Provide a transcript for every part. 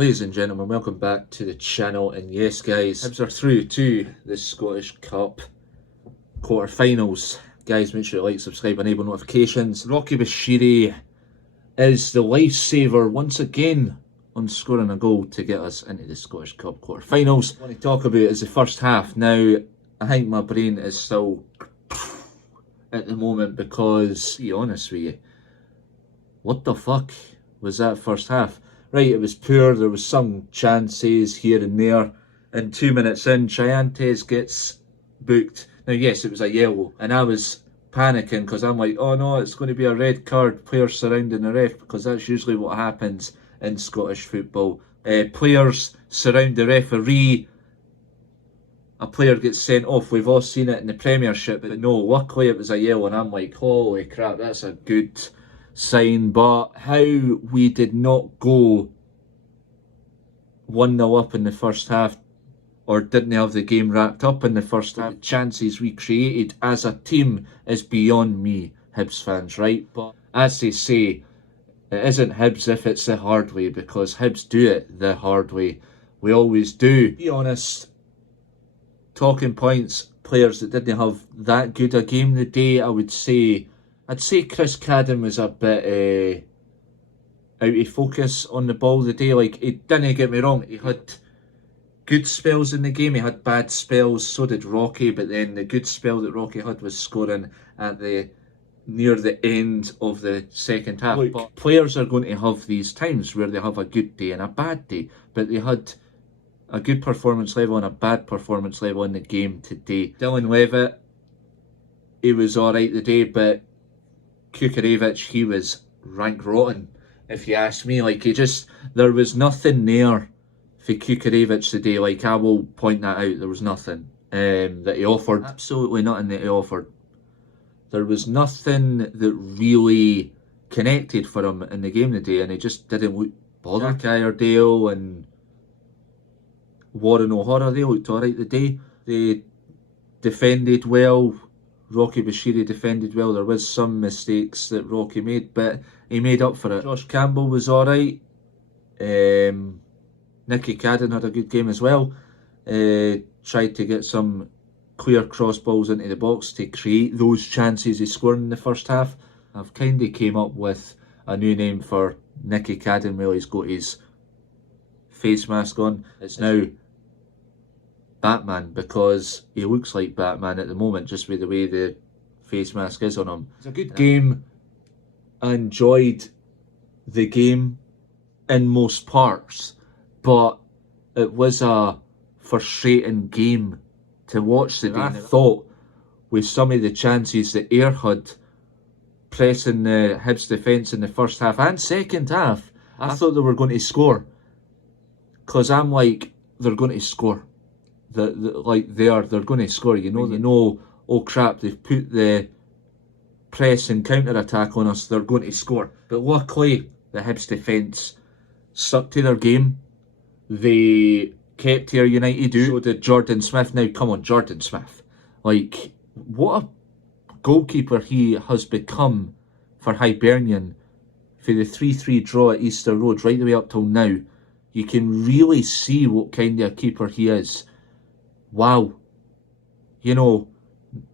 Ladies and gentlemen, welcome back to the channel, and yes guys, Hibs are through to the Scottish Cup quarter-finals. Guys, make sure you like, subscribe, enable notifications. Rocky Bashiri is the lifesaver once again on scoring a goal to get us into the Scottish Cup quarter-finals. What I want to talk about is the first half. Now, I think my brain is still at the moment because, to be honest with you, what the fuck was that first half? Right, it was poor, there was some chances here and there, and 2 minutes in, Chiantes gets booked. Now yes, it was a yellow, and I was panicking because I'm like, oh no, it's going to be a red card, players surrounding the ref, because that's usually what happens in Scottish football. Players surround the referee, a player gets sent off. We've all seen it in the Premiership, but no, luckily it was a yellow, and I'm like, holy crap, that's a good sign. But how we did not go 1-0 up in the first half, or didn't have the game wrapped up in the first half, the chances we created as a team is beyond me, Hibs fans, right? But as they say, it isn't Hibs if it's the hard way, because Hibs do it the hard way. We always do. To be honest, talking points, players that didn't have that good a game today, I'd say Chris Cadden was a bit out of focus on the ball today. Like, he didn't get me wrong, he had good spells in the game, he had bad spells, so did Rocky, but then the good spell that Rocky had was scoring at near the end of the second half. Look, but players are going to have these times where they have a good day and a bad day, but they had a good performance level and a bad performance level in the game today. Dylan Levitt, he was alright today, but Kukarevich, he was rank rotten, if you ask me. Like, there was nothing there for Kukarevich today. Like, I will point that out. There was nothing that he offered. Absolutely nothing that he offered. There was nothing that really connected for him in the game today, and he just didn't look bothered. Jack Iredale and Warren O'Hara, they looked alright today. They defended well. Rocky Bashiri defended well. There was some mistakes that Rocky made, but he made up for it. Josh Campbell was alright. Nicky Cadden had a good game as well. Tried to get some clear cross balls into the box to create those chances he scored in the first half. I've kind of came up with a new name for Nicky Cadden while he's got his face mask on. It's now Batman, because he looks like Batman at the moment, just with the way the face mask is on him. It's a good game. I enjoyed the game in most parts, but it was a frustrating game to watch today. I thought with some of the chances that AYR had pressing the Hibs defence in the first half and second half, I thought they were going to score, because I'm like, they're going to score. They're going to score. You know, they know, oh crap, they've put the press and counter-attack on us, they're going to score. But luckily, the Hibs defence stuck to their game. They kept Ayr United out. So did Jordan Smith. Now, come on, Jordan Smith. Like, what a goalkeeper he has become for Hibernian. For the 3-3 draw at Easter Road, right the way up till now, you can really see what kind of a keeper he is. Wow. You know,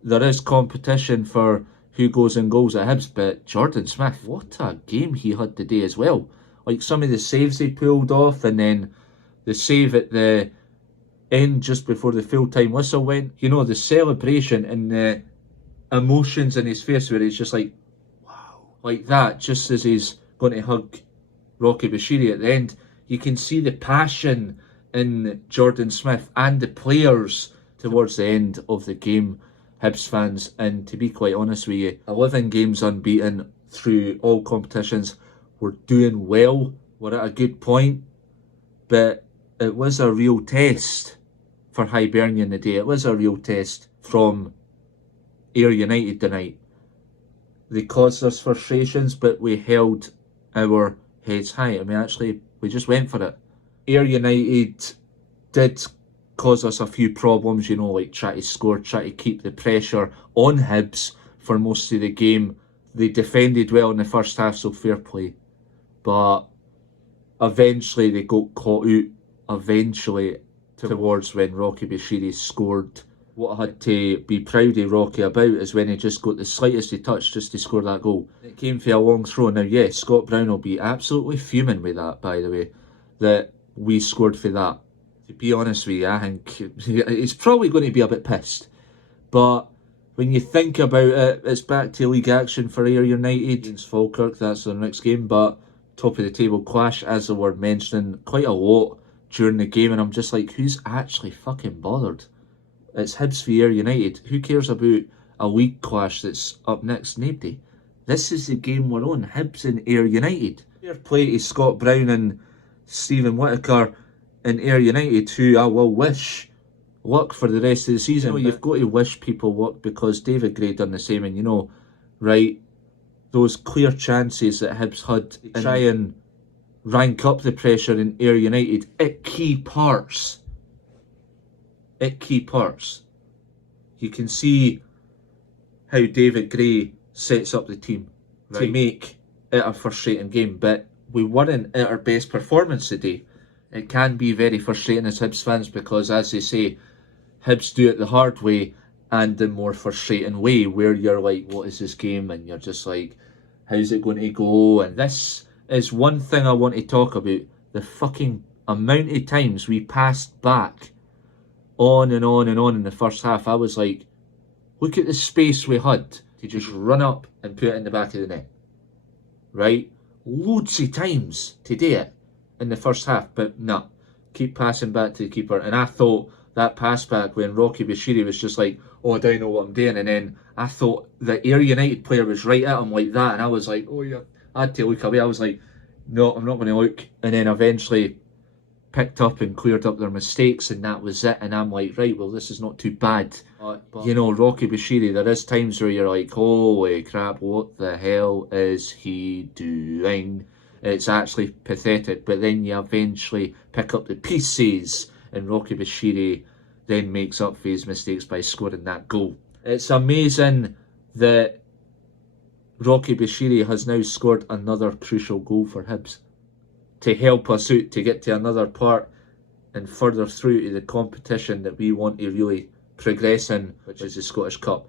there is competition for who goes in goals at Hibs, but Jordan Smith, what a game he had today as well. Like, some of the saves he pulled off, and then the save at the end just before the full-time whistle went. You know, the celebration and the emotions in his face where he's just like, wow. Like that, just as he's going to hug Rocky Bashiri at the end. You can see the passion in Jordan Smith and the players towards the end of the game, Hibs fans. And to be quite honest with you, 11 games unbeaten through all competitions. We're doing well, we're at a good point, but it was a real test for Hibernian today. It was a real test from Ayr United tonight. They caused us frustrations, but we held our heads high. I mean, actually, we just went for it. Ayr United did cause us a few problems, you know, like try to score, try to keep the pressure on Hibs for most of the game. They defended well in the first half, so fair play. But eventually they got caught out, eventually, towards when Rocky Bashiri scored. What I had to be proud of Rocky about is when he just got the slightest of touch just to score that goal. It came for a long throw. Now, yes, Scott Brown will be absolutely fuming with that, by the way, that we scored for that. To be honest with you, I think he's probably going to be a bit pissed. But when you think about it, it's back to league action for Ayr United against Falkirk. That's their next game, but top of the table clash, as they were mentioning quite a lot during the game, and I'm just like, who's actually fucking bothered? It's Hibs v Ayr United. Who cares about a league clash that's up next? Nobody. This is the game we're on, Hibs and Ayr United. Fair play to Scott Brown and Stephen Whittaker in Ayr United, who I will wish luck for the rest of the season. You know, you've got to wish people luck, because David Gray done the same, and you know, right, those clear chances that Hibs had to try and rank up the pressure in Ayr United at key parts. At key parts. You can see how David Gray sets up the team to make it a frustrating game, but we weren't at our best performance today. It can be very frustrating as Hibs fans, because, as they say, Hibs do it the hard way and the more frustrating way, where you're like, what is this game? And you're just like, how's it going to go? And this is one thing I want to talk about. The fucking amount of times we passed back on and on and on in the first half. I was like, look at the space we had to just run up and put it in the back of the net. Right? Loads of times to do it in the first half, but no. Keep passing back to the keeper. And I thought that pass back when Rocky Bashiri was just like, oh, I don't know what I'm doing. And then I thought the Ayr United player was right at him like that. And I was like, oh yeah. I had to look away. I was like, no, I'm not going to look. And then eventually picked up and cleared up their mistakes, and that was it. And I'm like, right, well, this is not too bad. But you know, Rocky Bashiri, there is times where you're like, holy crap, what the hell is he doing? It's actually pathetic. But then you eventually pick up the pieces, and Rocky Bashiri then makes up for his mistakes by scoring that goal. It's amazing that Rocky Bashiri has now scored another crucial goal for Hibs to help us out to get to another part and further through to the competition that we want to really progress in, which is the Scottish Cup.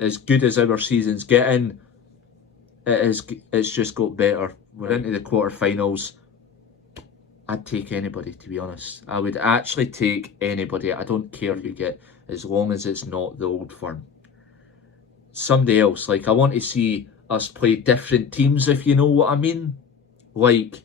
As good as our season's getting, it's just got better. We're into the quarterfinals. I'd take anybody, to be honest. I would actually take anybody. I don't care who you get, as long as it's not the Old Firm. Somebody else. Like, I want to see us play different teams, if you know what I mean. Like,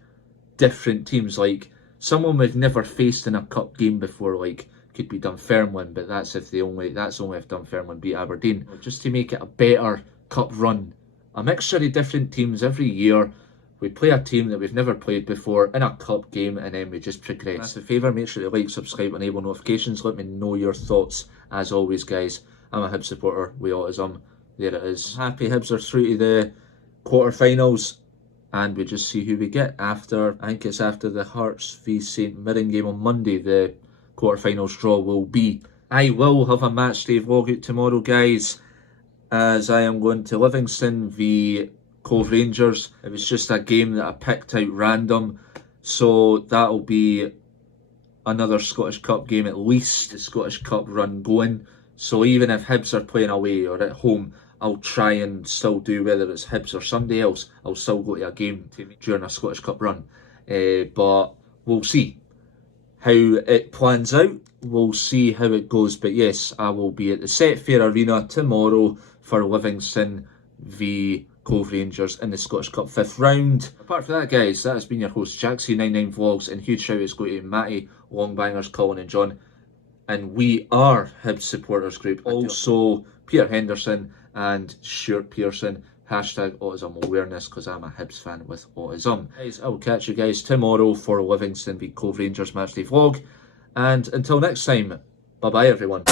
different teams. Like, someone we've never faced in a cup game before. Like, could be Dunfermline, but that's only if Dunfermline beat Aberdeen. Just to make it a better cup run. A mixture of different teams every year. We play a team that we've never played before in a cup game, and then we just progress. That's a favour. Make sure to like, subscribe, enable notifications. Let me know your thoughts. As always, guys, I'm a Hibs supporter with autism. There it is. Happy Hibs are through to the quarterfinals, and we just see who we get after. I think it's after the Hearts v St Mirren game on Monday. The quarterfinals draw will be. I will have a match day vlog out tomorrow, guys, as I am going to Livingston v Cove Rangers. It was just a game that I picked out random, so that'll be another Scottish Cup game, at least the Scottish Cup run going. So even if Hibs are playing away or at home, I'll try and still do, whether it's Hibs or somebody else, I'll still go to a game during a Scottish Cup run. But we'll see how it plans out. We'll see how it goes. But yes, I will be at the Setfair Arena tomorrow for Livingston v Cove Rangers in the Scottish Cup 5th round. Apart from that, guys, that has been your host, JackC99 Vlogs, and huge shout outs go to Matty, Longbangers, Colin and John. And we are Hibs Supporters Group. Also, Peter Henderson and Stuart Pearson. Hashtag autism awareness, because I'm a Hibs fan with autism. Guys, I will catch you guys tomorrow for Livingston v Cove Rangers matchday vlog. And until next time, bye-bye everyone.